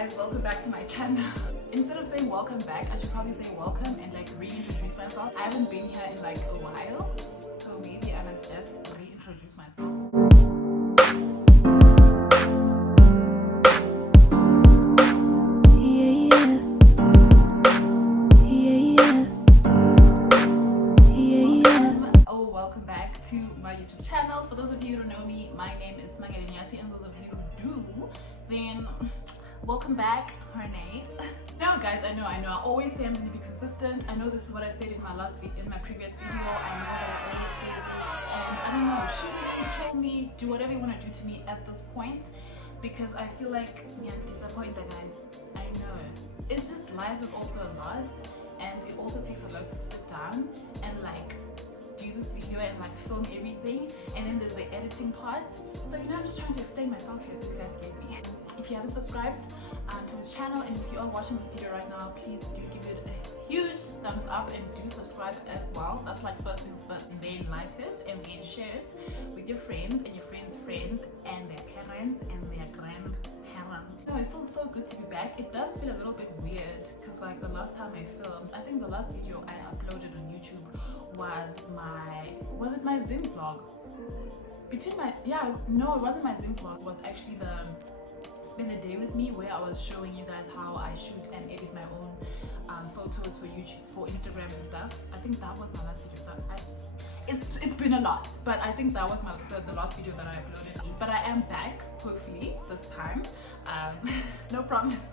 guys, welcome back to my channel. Instead of saying welcome back, I should probably say welcome and like reintroduce myself. I haven't been here in like a while, so maybe I must just reintroduce myself. Welcome back to my YouTube channel. For those of you who don't know me, my name is Nyati, and those of you who do, then welcome back, Hernay. Now guys, I know I always say I'm going to be consistent. I know this is what I said in my previous video. I know that I always say this, and I don't know, shoot me, kill me, do whatever you want to do to me at this point, because I feel like disappointed, guys. I know it's just, life is also a lot, and it also takes a lot to sit down and like do this video and like film everything, and then there's the editing part. So I'm just trying to explain myself here so you guys get me. If you haven't subscribed to this channel, and if you are watching this video right now, please do give it a huge thumbs up and do subscribe as well. That's like first things first, and then like it and then share it with your friends and your friends' friends and their parents and their grandparents. So it feels so good to be back. It does feel a little bit weird because like the last time I filmed, I think the last video I uploaded on YouTube was it my Zim vlog? No, it wasn't my Zim vlog. It was actually the Spend the Day with Me, where I was showing you guys how I shoot and edit my own photos for YouTube, for Instagram and stuff. I think that was my last video. It's been a lot, but I think that was the last video that I uploaded. But I am back, hopefully this time. No promises.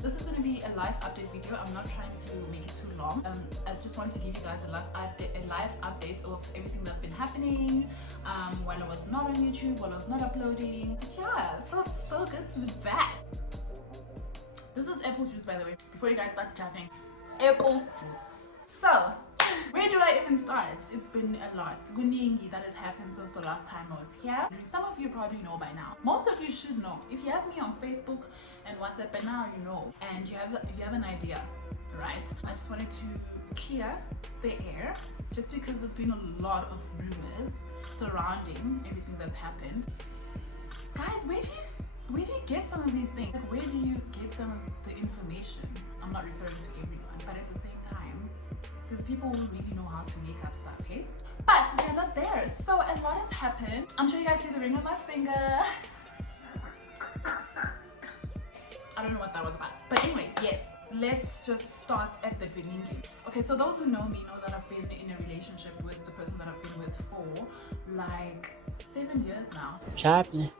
This is going to be a live update video. I'm not trying to make it too long. I just want to give you guys a live update of everything that's been happening while I was not on YouTube, while I was not uploading. But yeah, it feels so good to be back. This is apple juice, by the way, before you guys start judging. Apple juice. So where do I even start? It's been a lot. Guningi that has happened since the last time I was here. Some of you probably know by now. Most of you should know. If you have me on Facebook and WhatsApp by now, you know. And you have an idea, right? I just wanted to clear the air, just because there's been a lot of rumors surrounding everything that's happened. Guys, where do you get some of these things? Like, where do you get some of the information? I'm not referring to everyone, but at the same time, because people who really know how to make up stuff, okay? But they're not there. So a lot has happened. I'm sure you guys see the ring on my finger. I don't know what that was about. But anyway, yes, let's just start at the beginning. Okay, so those who know me know that I've been in a relationship with the person that I've been with for like 7 years now. Sharply.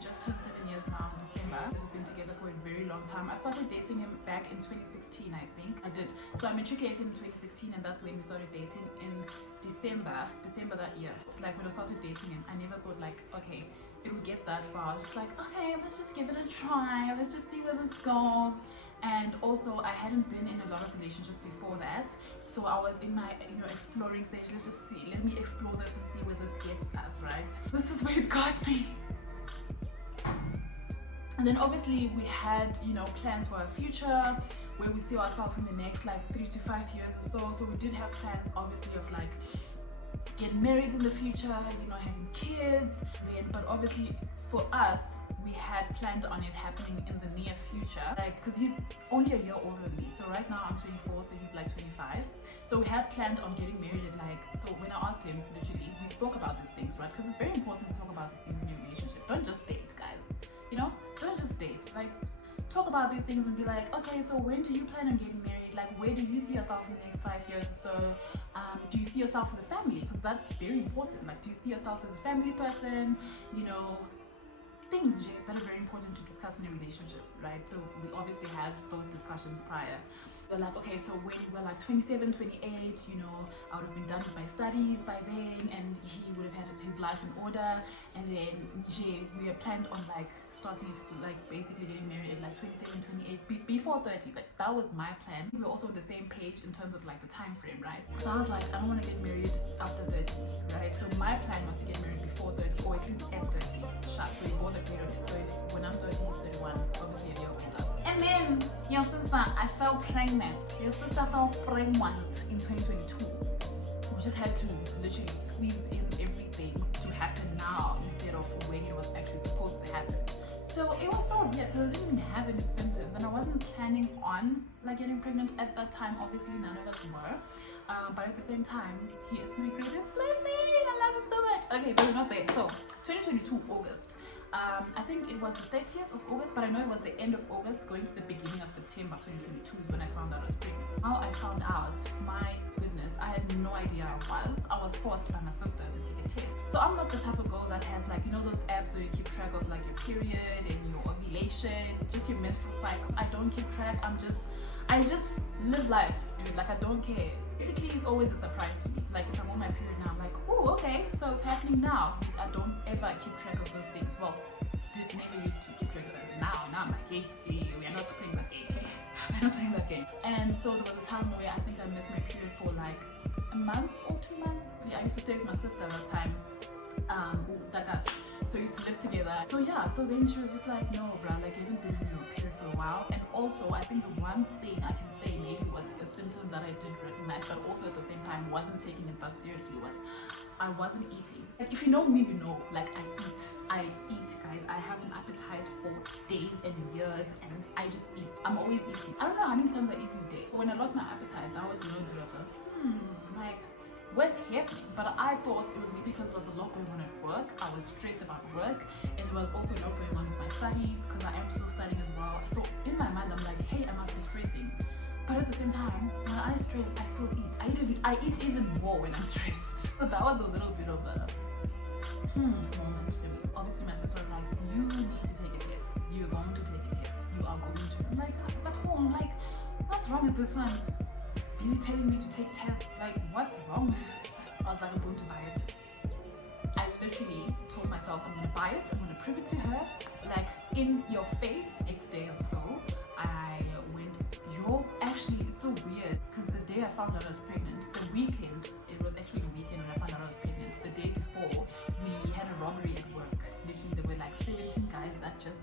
Just turned 7 years now in December. We've been together for a very long time. I started dating him back in 2016, I think. I did. So I matriculated in 2016, and that's when we started dating in December that year. It's like when I started dating him, I never thought like, okay, it would get that far. I was just like, okay, let's just give it a try. Let's just see where this goes. And also, I hadn't been in a lot of relationships before that, so I was in my exploring stage. Let's just see. Let me explore this and see where this gets us, right? This is where it got me. And then obviously we had plans for our future, where we see ourselves in the next like 3 to 5 years or so. So we did have plans obviously of like getting married in the future, having kids then. But obviously for us, we had planned on it happening in the near future, like because he's only a year older than me. So right now I'm 24, so he's like 25. So we had planned on getting married at like, so when I asked him, literally we spoke about these things, right? Because it's very important to talk about these things in your relationship. Don't just date, guys. Don't just date. Like, talk about these things and be like, okay, so when do you plan on getting married? Like, where do you see yourself in the next 5 years or so? Do you see yourself with a family? Because that's very important. Like, do you see yourself as a family person? Things that are very important to discuss in a relationship, right? So we obviously had those discussions prior. We're like, okay, so when we were like 27, 28, I would have been done with my studies by then, and he would have had his life in order. And then we had planned on like starting, like basically getting married at like 27, 28, before 30. Like, that was my plan. We were also on the same page in terms of like the time frame, right? So I was like, I don't want to get married after 30, right? So my plan was to get married before 30, or at least at 30. Sharp. So we both agreed on it. So when I'm 30, he's 31, obviously a year older. And then your sister, I fell pregnant. Your sister fell pregnant in 2022. We just had to literally squeeze in everything to happen now instead of when it was actually supposed So it was so weird because I didn't even have any symptoms and I wasn't planning on like getting pregnant at that time. Obviously none of us were, but at the same time he is my greatest blessing. I love him so much. Okay, but we're not there. So 2022 August, I think it was the 30th of August, but I know it was the end of August going to the beginning of September 2022 is when I found out I was pregnant. How I found out, my goodness, I had no idea I was forced by my sister to take a test. So I'm not the type of girl that has like, you know, those apps where you keep track of like your period and your ovulation, just your menstrual cycle. I don't keep track. I just live life, dude. Like I don't care. Basically, it's always a surprise to me. Like if I'm on my period now, I'm like, oh, okay, so it's happening now. I don't ever keep track of those things. Well, never used to keep track of it. Now I'm like, hey, we are not playing that game. We're not playing that game. And so there was a time where I think I missed my period for like a month or 2 months. Yeah, I used to stay with my sister at that time. So we used to live together. So yeah, so then she was just like, no, bruh, like you haven't been in your period for a while. And also, I think the one thing I can say maybe was a symptom that I did recognize, but also at the same time wasn't taking it that seriously, was I wasn't eating. Like if you know me, you know, like I eat, guys. I have an appetite for days and years, and I just eat. I'm always eating. I don't know how many times I eat in a day. When I lost my appetite, that was a little bit of a like, what's happening? But I thought it was maybe because there was a lot going on at work. I was stressed about work, and there was also a lot going on with my studies because I am still studying as well. So in my mind, I'm like, hey, I must be stressing. But at the same time, when I stress, I still eat. I eat even more when I'm stressed. So that was a little bit of a moment for me. Obviously, my sister was like, you need to take a test. You're going to take a test. You are going to. I'm like, at home, like, what's wrong with this one? Busy telling me to take tests. Like, what's wrong with it? I was like, I'm going to buy it. I literally told myself, I'm going to buy it. I'm going to prove it to her. Like, in your face, next day or so, I went, actually, it's so weird. Because the day I found out I was pregnant, the weekend, it was actually the weekend when I found out I was pregnant. The day before, we had a robbery at work. Literally, there were like 17 guys that just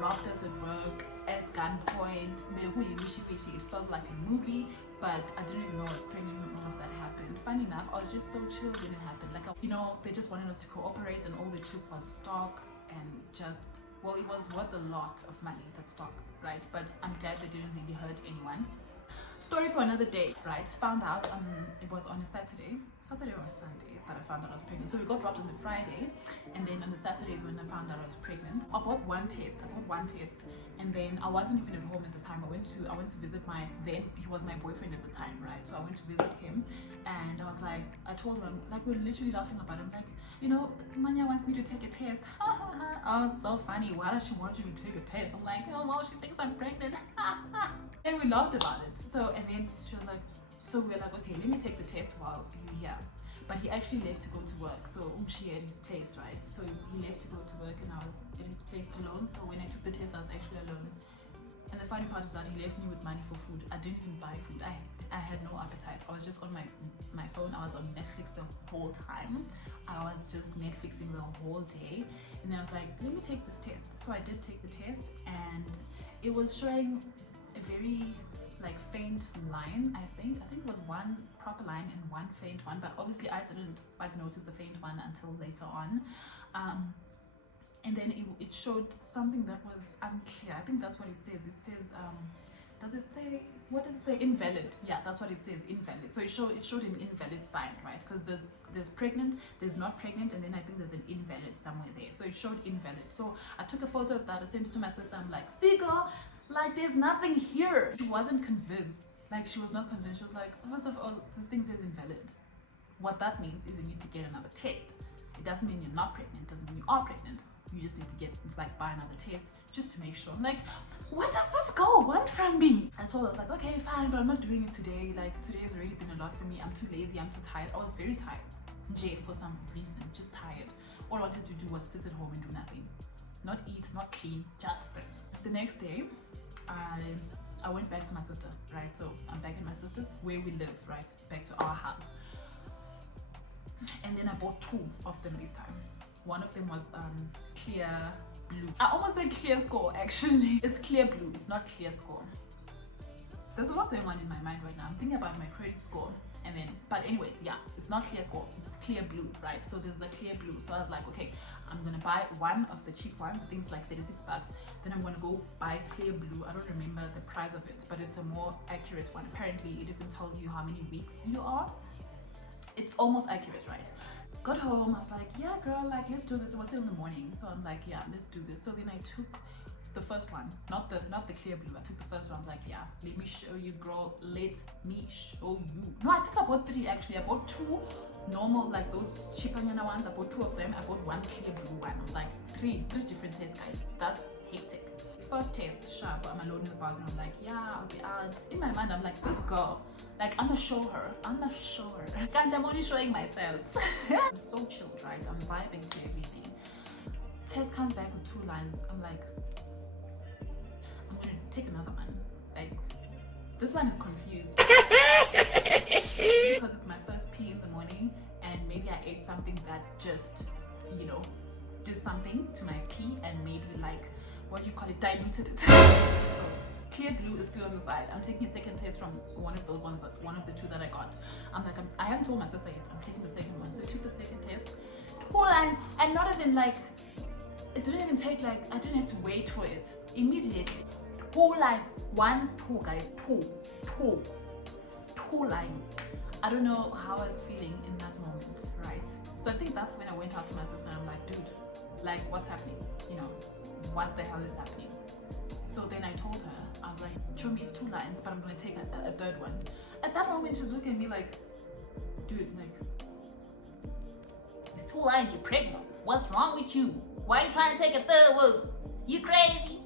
robbed us at work at gunpoint. It felt like a movie, but I didn't even know I was pregnant when all of that happened. Funny enough, I was just so chill when it happened. Like, you know, they just wanted us to cooperate, and all they took was stock and just, well, it was worth a lot of money, that stock, right? But I'm glad they didn't really hurt anyone. Story for another day, right? Found out it was on a Saturday or a Sunday that I found out I was pregnant. So we got dropped on the Friday, and then on the Saturday is when I found out I was pregnant. I bought one test, and then I wasn't even at home at the time. I went to visit he was my boyfriend at the time, right? So I went to visit him, and I was like, I told him, like, we're literally laughing about it. I'm like, you know, Manya wants me to take a test. Oh, it's so funny. Why does she want you to take a test? I'm like, oh no, she thinks I'm pregnant. And we laughed about it. So, and then she was like, so we're like, okay, let me take the test while you're here. But he actually left to go to work. So she at his place, right? So he left to go to work, and I was at his place alone. So when I took the test, I was actually alone. And the funny part is that he left me with money for food. I didn't even buy food. I had no appetite. I was just on my phone. I was on Netflix the whole time. I was just Netflixing the whole day. And then I was like, let me take this test. So I did take the test, and it was showing a very like faint line. I think it was one proper line and one faint one, but obviously I didn't like notice the faint one until later on. And then it showed something that was unclear. I think that's what it says. It says does it say, what does it say? Invalid. Yeah, that's what it says, invalid. So it showed an invalid sign, right? Because there's pregnant, there's not pregnant, and then I think there's an invalid somewhere there. So it showed invalid. So I took a photo of that. I sent it to my sister. I'm like, see girl, like there's nothing here. She wasn't convinced. Like she was not convinced. She was like, first of all, this thing says invalid. What that means is you need to get another test. It doesn't mean you're not pregnant. It doesn't mean you are pregnant. You just need to get like buy another test just to make sure. I'm like, what does this girl want from me? I told her, like, okay, fine, but I'm not doing it today. Like today has already been a lot for me. I'm too lazy. I'm too tired. I was very tired. Jade, for some reason, just tired. All I wanted to do was sit at home and do nothing. Not eat, not clean, just sit. The next day, I went back to my sister, right? So I'm back in my sister's where we live, right? Back to our house. And then I bought 2 of them this time. One of them was clear blue. I almost said clear score actually. It's clear blue, it's not clear score. There's a lot going on in my mind right now. I'm thinking about my credit score. And then, but anyways, yeah, it's not clear score, it's clear blue, right? So there's the clear blue. So I was like, okay, I'm gonna buy one of the cheap ones. I think it's like 36 bucks. Then I'm gonna go buy clear blue. I don't remember the price of it, but it's a more accurate one. Apparently it even tells you how many weeks you are. It's almost accurate, right? Got home, I was like, yeah girl, like let's do this. It was still in the morning, so I'm like, yeah, let's do this. So then I took the first one, not the clear blue. I took the first one. I was like, yeah, let me show you girl, let me show you. No, I think I bought 3 actually. I bought 2 normal, like those cheapanyana ones. I bought 2 of them. I bought 1 clear blue one. I was like, three different tastes, guys. That's hectic. First taste, sharp. I'm alone in the bathroom. I'm like, yeah, I'll be out. In my mind, I'm like, this girl, like I'm gonna show her. And I'm only showing myself. I'm so chilled, right? I'm vibing to everything. Test comes back with 2 lines. I'm like, I'm gonna take another one. Like, this one is confused because it's my first pee in the morning, and maybe I ate something that just, you know, did something to my pee, and maybe like, what do you call it, diluted it. So clear blue is still on the side. I'm taking a second taste from one of those ones, one of the 2 that I got. I'm like, I haven't told my sister yet. I'm taking the second one. So I took the second taste, 2 lines, and not even like, it didn't even take like, I didn't have to wait for it. Immediately, 2 lines, 1, 2 guys, 2 lines. I don't know how I was feeling in that moment, right? So I think that's when I went out to my sister and I'm like, dude, like what's happening? You know, what the hell is happening? So then I told her, I was like, show me it's 2 lines, but I'm gonna take a third one. At that moment, she's looking at me like, dude, like, it's 2 lines, you're pregnant. What's wrong with you? Why are you trying to take a third one? You crazy?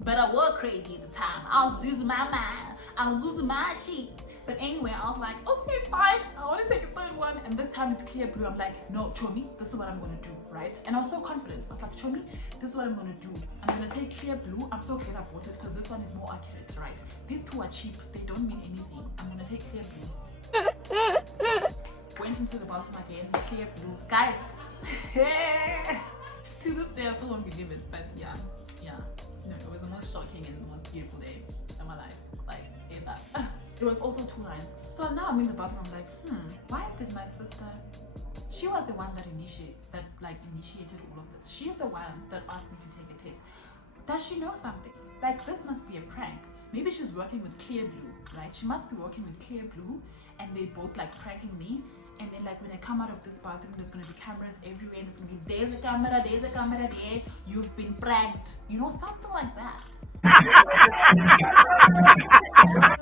But I was crazy at the time. I was losing my mind. I was losing my shit. But anyway, I was like, okay, fine. I want to take a third one. And this time it's clear blue. I'm like, no, Chomi, this is what I'm going to do, right? And I was so confident. I was like, Chomi, this is what I'm going to do. I'm going to take clear blue. I'm so glad I bought it because this one is more accurate, right? These 2 are cheap. They don't mean anything. I'm going to take clear blue. Went into the bathroom again, clear blue. Guys, to this day, I still won't believe it. But yeah. No, it was the most shocking and the most beautiful day of my life, like ever. It was also 2 lines. So now I'm in the bathroom, I'm like, why did my sister? She was the one that initiated all of this. She's the one that asked me to take a test. Does she know something? Like, this must be a prank. Maybe she's working with clear blue, right? She must be working with clear blue, and they both like pranking me. And then like when I come out of this bathroom, there's gonna be cameras everywhere, and it's gonna be there's a camera there, you've been pranked, you know, something like that.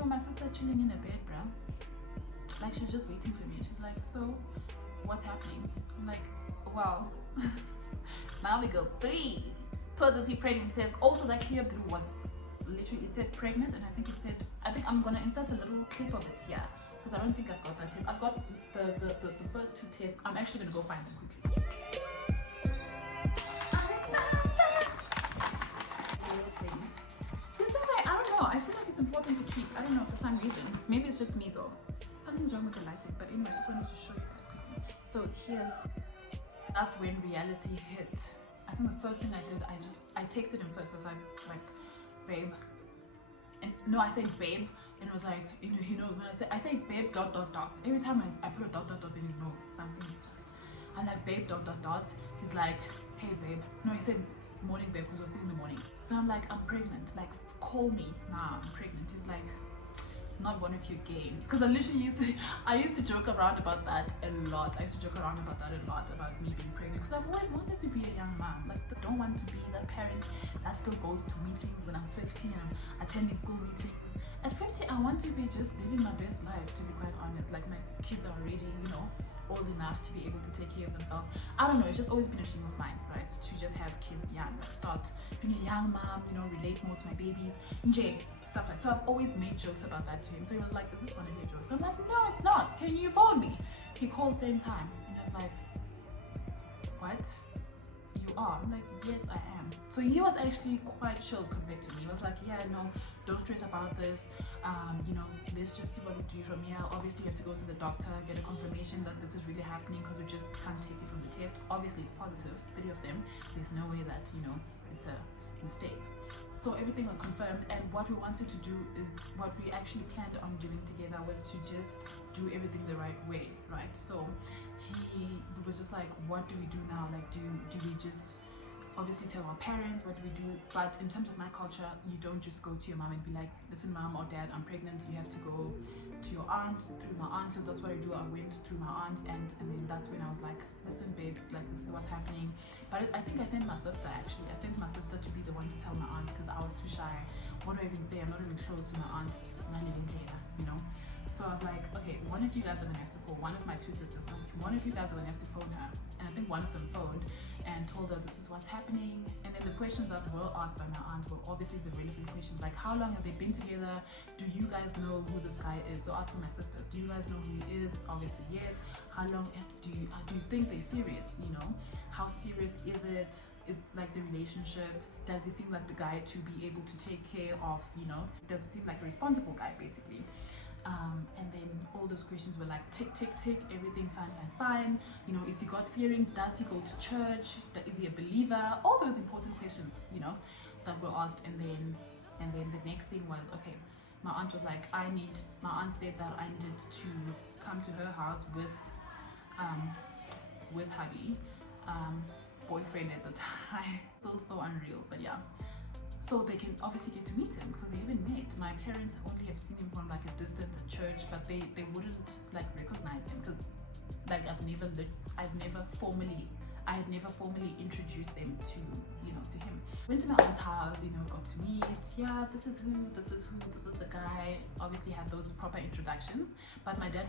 My sister chilling in a bed, bro. Like she's just waiting for me. She's like, so what's happening? I'm like, well, now we go 3 positive pregnancies. Also that clear blue was literally, it said pregnant, and I think I'm gonna insert a little clip of it here. Because I don't think I've got that test. I've got the first 2 tests. I'm actually gonna go find them quickly. This is like, I don't know. I feel like it's important to keep. I don't know, for some reason. Maybe it's just me though. Something's wrong with the lighting. But anyway, I just wanted to show you guys quickly. So that's when reality hit. I think the first thing I did, I texted him first. I was like, babe. And no, I said babe. And it was like, you know, when I say babe ... Every time I put a ... in his nose, something's just. I'm like, babe ... He's like, hey babe. No, he said morning babe because we're still in the morning. And I'm like, I'm pregnant. Like, call me now. I'm pregnant. He's like, not one of your games. Because I used to joke around about that a lot. I used to joke around about that a lot, about me being pregnant. Because I've always wanted to be a young mom. Like, I don't want to be that parent that still goes to meetings when I'm 50 and I'm attending school meetings. At 50, I want to be just living my best life, to be quite honest. Like, my kids are already, you know, old enough to be able to take care of themselves. I don't know, it's just always been a dream of mine, right? To just have kids young, like start being a young mom, you know, relate more to my babies, stuff like that. So I've always made jokes about that to him. So he was like, is this one of your jokes? I'm like, no, it's not. Can you phone me? He called same time. And I was like, what? You are? I'm like, yes, I am. So he was actually quite chilled compared to me. He was like, yeah, no, don't stress about this. You know, let's just see what we do from here. Obviously, we have to go to the doctor, get a confirmation that this is really happening, because we just can't take it from the test. Obviously, it's positive, 3 of them. There's no way that, you know, it's a mistake. So everything was confirmed, and what we wanted to do is what we actually planned on doing together was to just do everything the right way, right? So he was just like, what do we do now? Like, do we just obviously tell our parents? What do we do? But in terms of my culture, you don't just go to your mom and be like, listen mom or dad, I'm pregnant. You have to go to your aunt, through my aunt. So that's what I do. I went through my aunt, and then that's when I was like, listen babes, like this is what's happening. But I think I sent my sister, actually I sent my sister to be the one to tell my aunt, because I was too shy. What do I even say? I'm not even close to my aunt, and I live in Kenya, you know. So I was like, okay, one of you guys are gonna have to call, one of my two sisters, like, one of you guys are gonna have to phone her. And I think one of them phoned and told her this is what's happening. And then the questions that were asked by my aunt were obviously the relevant questions, like how long have they been together? Do you guys know who this guy is? So asking my sisters, do you guys know who he is? Obviously yes. How long do you think they're serious? You know, how serious is it? Is like the relationship, does he seem like the guy to be able to take care of, you know, does he seem like a responsible guy basically? And then all those questions were like tick tick tick, everything fine, you know, is he God fearing, does he go to church, is he a believer, all those important questions, you know, that were asked. And then the next thing was, okay, my aunt was like, my aunt said that I needed to come to her house with hubby, boyfriend at the time. It was so unreal, but yeah, so they can obviously get to meet him, because they haven't met. My parents only have seen him from like a distance at church, but they wouldn't like recognize him, because like I had never formally introduced them to, you know, to him. Went to my aunt's house, you know, got to meet, yeah, this is the guy. Obviously had those proper introductions, but my dad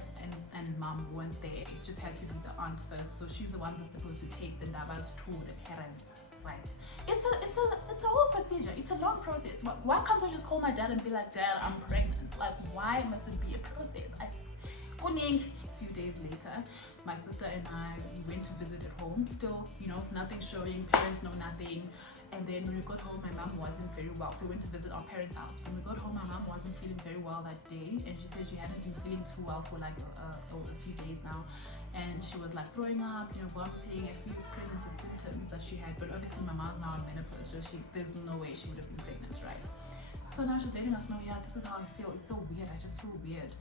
and mom weren't there. It just had to be the aunt first, so she's the one that's supposed to take the ndabas to the parents, right? It's a whole procedure. It's a long process. Why can't I just call my dad and be like, dad, I'm pregnant? Like, why must it be a process? A few days later, my sister and I, we went to visit at home. Still, you know, nothing showing, parents know nothing. And then when we got home, my mom wasn't very well, so we went to visit our parents' house. When we got home, my mom wasn't feeling very well that day, and she said she hadn't been feeling too well for like a few days now. And she was like throwing up, you know, vomiting, a few pregnancy symptoms that she had. But obviously my mom's now in menopause, so there's no way she would have been pregnant, right? So now she's letting us know, yeah, this is how I feel. It's so weird. I just feel weird.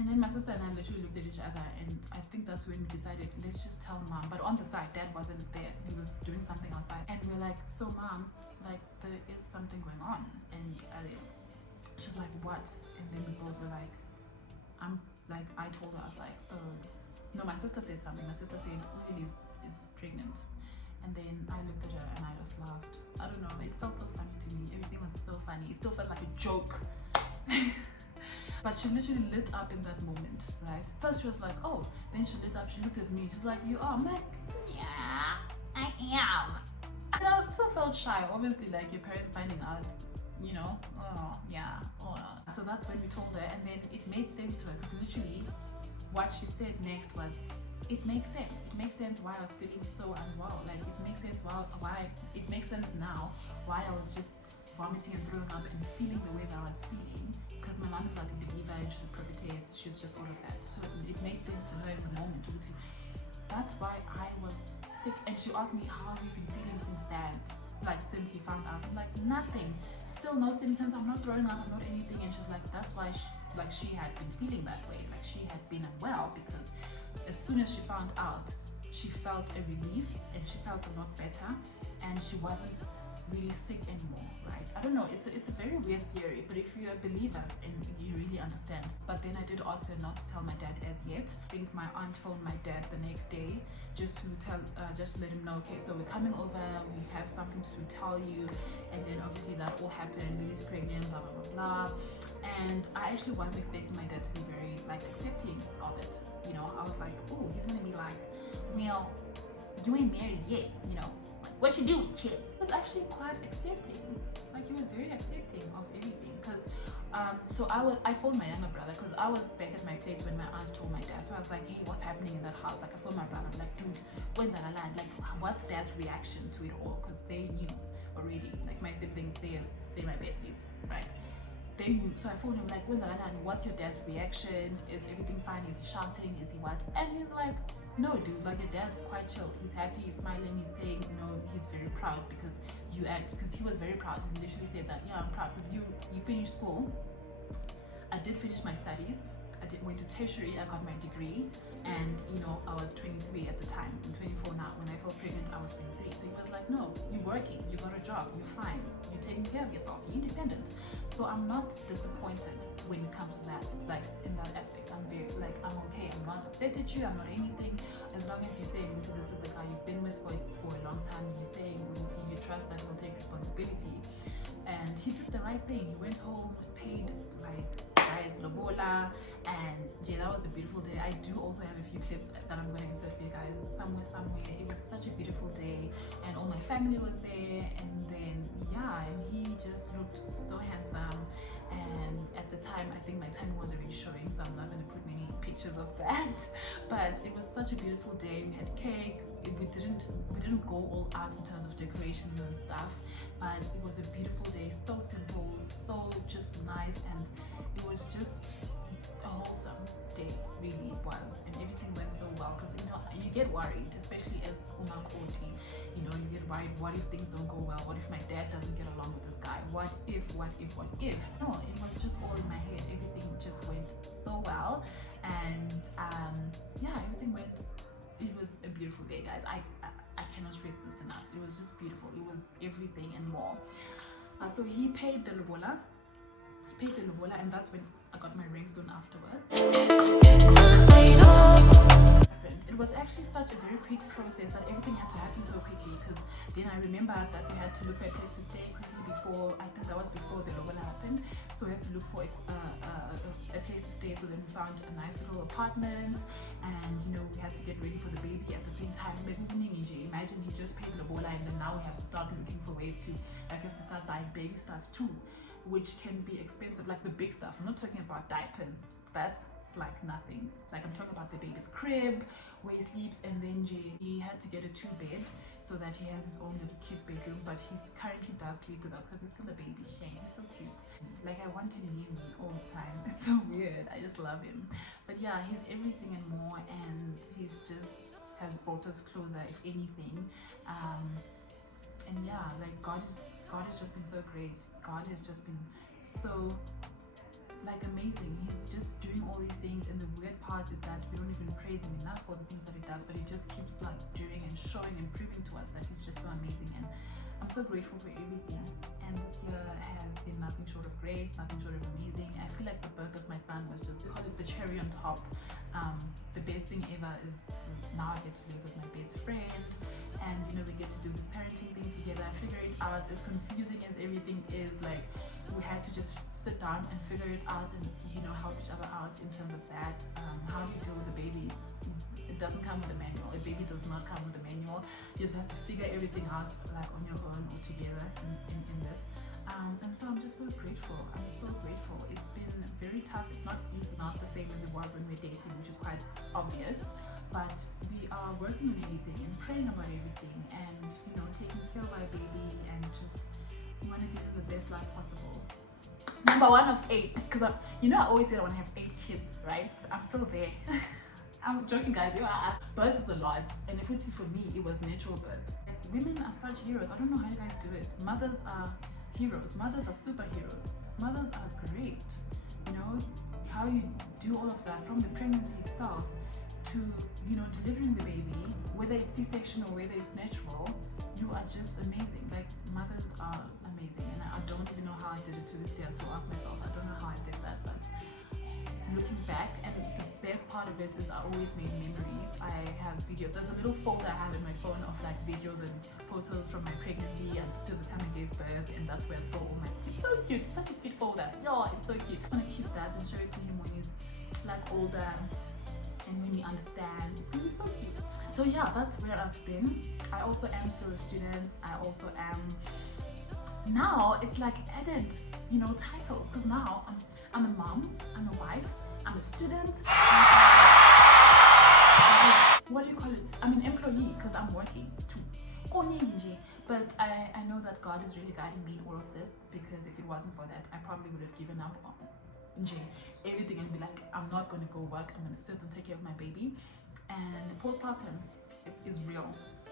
And then my sister and I literally looked at each other, and I think that's when we decided, let's just tell mom. But on the side, dad wasn't there. He was doing something outside. And we're like, so mom, like there is something going on. And she's like, what? And then we both were like, I told her, I was like, so, no, my sister said something. My sister said, Lily is pregnant. And then I looked at her and I just laughed. I don't know, it felt so funny to me. Everything was so funny. It still felt like a joke. But she literally lit up in that moment, right? First she was like, oh, then she lit up, she looked at me, she's like, you are? I'm like, yeah, I am. And I still felt shy, obviously, like your parents finding out, you know, oh, yeah, oh. So that's when we told her, and then it made sense to her, because literally what she said next was, it makes sense. It makes sense why I was feeling so unwell. Like, it makes sense why it makes sense now why I was just vomiting and throwing up and feeling the way that I was feeling, because my mom is like a believer and she's a prophetess, she's just all of that. So it made sense to her in the moment. That's why I was sick. And she asked me, how have you been feeling since that, like since you found out? I'm like, nothing, still no symptoms, I'm not throwing up, I'm not anything. And she's like, that's why she had been feeling that way, like she had been unwell, because as soon as she found out, she felt a relief and she felt a lot better, and she wasn't really sick anymore, right? I don't know, it's a very weird theory, but if you're a believer and you really understand. But then I did ask her not to tell my dad as yet. I think my aunt phoned my dad the next day just to let him know, okay, so we're coming over, we have something to tell you. And then obviously that all happened, Lily's pregnant, blah blah blah blah. And I actually wasn't expecting my dad to be very like accepting of it, you know. I was like, oh, he's gonna be like, well, you ain't married yet, you know, what you do with shit. He was actually quite accepting, like he was very accepting of everything. Because so I phoned my younger brother, because I was back at my place when my aunt told my dad. So I was like, hey, what's happening in that house? Like I phoned my brother, I'm like, dude, when's that land? Like, what's dad's reaction to it all? Because they knew already, like my siblings, they're my besties, right? They knew. So I phoned him, like, when's that land? What's your dad's reaction? Is everything fine? Is he shouting? Is he what? And he's like, no dude, like your dad's quite chilled. He's happy, he's smiling, he's saying, you know, he's very proud because you act, because he was very proud. He literally said that, yeah, I'm proud because you finished school. I did finish my studies. Went to tertiary, I got my degree, and you know, I was 23 at the time. I'm 24 now. When I fell pregnant, I was 23. So he was like, no, you're working, you got a job, you're fine, you're taking care of yourself, you're independent. So I'm not disappointed when it comes to that, like in that aspect. I'm very, like, I'm okay, I'm not upset at you, I'm not anything. As long as you're saying, this is the guy you've been with for a long time, you're saying, you trust that he'll take responsibility. And he did the right thing. He went home, paid like guys Lobola, and yeah, that was a beautiful day. I do also have a few clips that I'm going to insert for you guys somewhere. It was such a beautiful day, and all my family was there. And then yeah, and he just looked so handsome. And at the time, I think my tummy was already showing, so I'm not going to put many pictures of that. But it was such a beautiful day. We had cake. We didn't go all out in terms of decoration and stuff, but it was a beautiful day, so simple, so just nice, and it was just a wholesome day, really it was. And everything went so well, because you know, you get worried, especially as umakoti, you know, you get worried, what if things don't go well, what if my dad doesn't get along with this guy, what if no, it was just all in my head. Everything just went so well, and yeah, it was a beautiful day, guys. I cannot stress this enough. It was just beautiful. It was everything and more. So he paid the lobola. And that's when I got my ring stone afterwards. It was actually such a very quick process that everything had to happen so quickly, because then I remembered that we had to look for a place to stay quickly before, I think that was before the lobola happened. So we had to look for a place to stay. So then we found a nice little apartment, and you know, we had to get ready for the baby at the same time. Imagine he just paid lobola, and then now we have to start looking for ways to, like, we have to start buying baby stuff too, which can be expensive, like the big stuff. I'm not talking about diapers, that's like nothing. Like, I'm talking about the baby's crib, where he sleeps, and then he had to get a 2-bed so that he has his own little cute bedroom. But he currently does sleep with us because he's still a baby. Shane, he's so cute. Like, I want him near me all the time. It's so weird. I just love him. But yeah, he's everything and more, and he's just has brought us closer, if anything. And yeah, like God has just been so great. God has just been so, like, amazing. He's just doing all these things, and the weird part is that we don't even praise him enough for the things that he does, but he just keeps like doing and showing and proving to us that he's just so amazing. And I'm so grateful for everything. And this year has been nothing short of great, nothing short of amazing. I feel like the birth of my son was just, call it the cherry on top. The best thing ever is now I get to live with my best friend, and you know, we get to do this parenting thing together, figure it out. As confusing as everything is, like, we had to just sit down and figure it out, and you know, help each other out in terms of that. How do you deal with a baby? It doesn't come with a manual. A baby does not come with a manual. You just have to figure everything out, like, on your own or together in this. And so I'm just so grateful. I'm so grateful. It's been very tough. It's not the same as it was when we're dating, which is quite obvious. But we are working on everything and praying about everything, and you know, taking care of our baby, and just want to give her the best life possible. Number 1 of 8, because you know, I always said I want to have 8 kids, right? I'm still there. I'm joking, guys. Birth is a lot, and if it's for me, it was natural birth. Like, women are such heroes. I don't know how you guys do it. Mothers are heroes. Mothers are superheroes. Mothers are great. You know how you do all of that, from the pregnancy itself to, you know, delivering the baby, whether it's C-section or whether it's natural. You are just amazing. Like, mothers are amazing, and I don't even know how I did it to this day. I still ask myself, I don't know how I did that, but looking back, and the best part of it is I always made memories. I have videos. There's a little folder I have in my phone of like videos and photos from my pregnancy and to the time I gave birth, and that's where I store all my. It's so cute. It's such a cute folder. Yeah, it's so cute. I want to keep that and show it to him when he's like older and when he understands. It's gonna be so cute. So yeah, that's where I've been. I also am still a student. I also am, now it's like added, you know, titles, because now I'm a mom, I'm a wife, I'm a student, what do you call it? I'm an employee because I'm working too. But I know that God is really guiding me in all of this, because if it wasn't for that, I probably would have given up on everything and be like, I'm not going to go work, I'm going to sit and take care of my baby. And postpartum is real.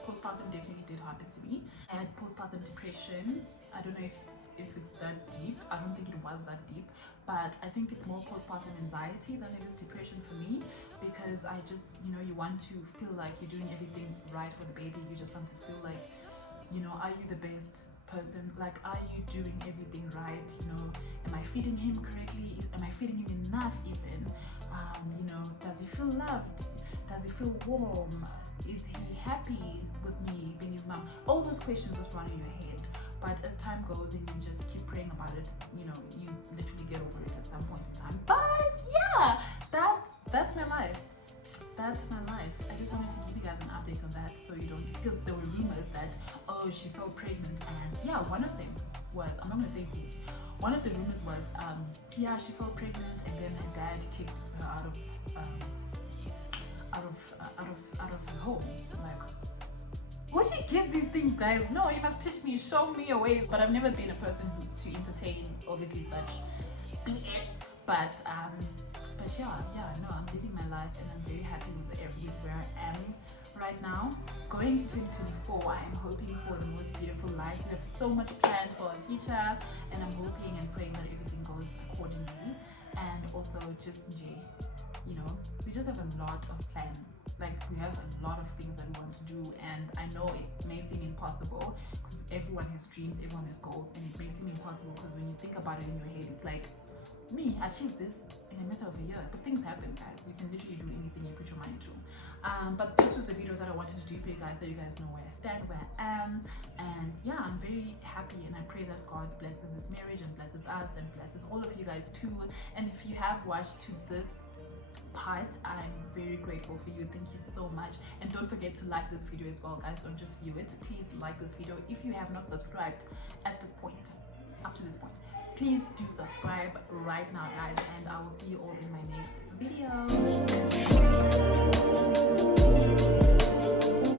Postpartum definitely did happen to me. I had postpartum postpartum depression. I don't know if it's that deep. I don't think it was that deep, but I think it's more postpartum anxiety than it is depression for me, because I just, you know, you want to feel like you're doing everything right for the baby. You just want to feel like, you know, are you the best person? Like, are you doing everything right? You know, am I feeding him correctly? Am I feeding him enough even? You know, does he feel loved? Does he feel warm? Is he happy with me being his mom? All those questions just run in your head. But as time goes and you just keep praying about it, you know, you literally get over it at some point in time. But yeah, that's my life. That's my life. I just wanted to give you guys an update on that, so you don't, because there were rumors that, oh, she fell pregnant, and yeah, one of them was, I'm not gonna say who. One of the rumors was, yeah, she fell pregnant, and then her dad kicked her out of her home. Like, where do you get these things, guys? No, you must teach me, show me a way. But I've never been a person to entertain, obviously, such BS. But yeah, no, I'm living my life, and I'm very happy with where I am right now. Going to 2024, I am hoping for the most beautiful life. We have so much planned for our future, and I'm hoping and praying that everything goes accordingly. And also, just, you know, we just have a lot of plans. Like, we have a lot of things that we want to do, and I know it may seem impossible because everyone has dreams, everyone has goals, and it may seem impossible because when you think about it in your head, it's like, me, achieve this in a matter of a year. But things happen, guys. You can literally do anything you put your mind to. But this was the video that I wanted to do for you guys, so you guys know where I stand, where I am. And yeah, I'm very happy, and I pray that God blesses this marriage and blesses us and blesses all of you guys too. And if you have watched to this part, I'm very grateful for you. Thank you so much. And don't forget to like this video as well, guys. Don't just view it. Please like this video. If you have not subscribed at this point, up to this point, please do subscribe right now, guys, and I will see you all in my next video.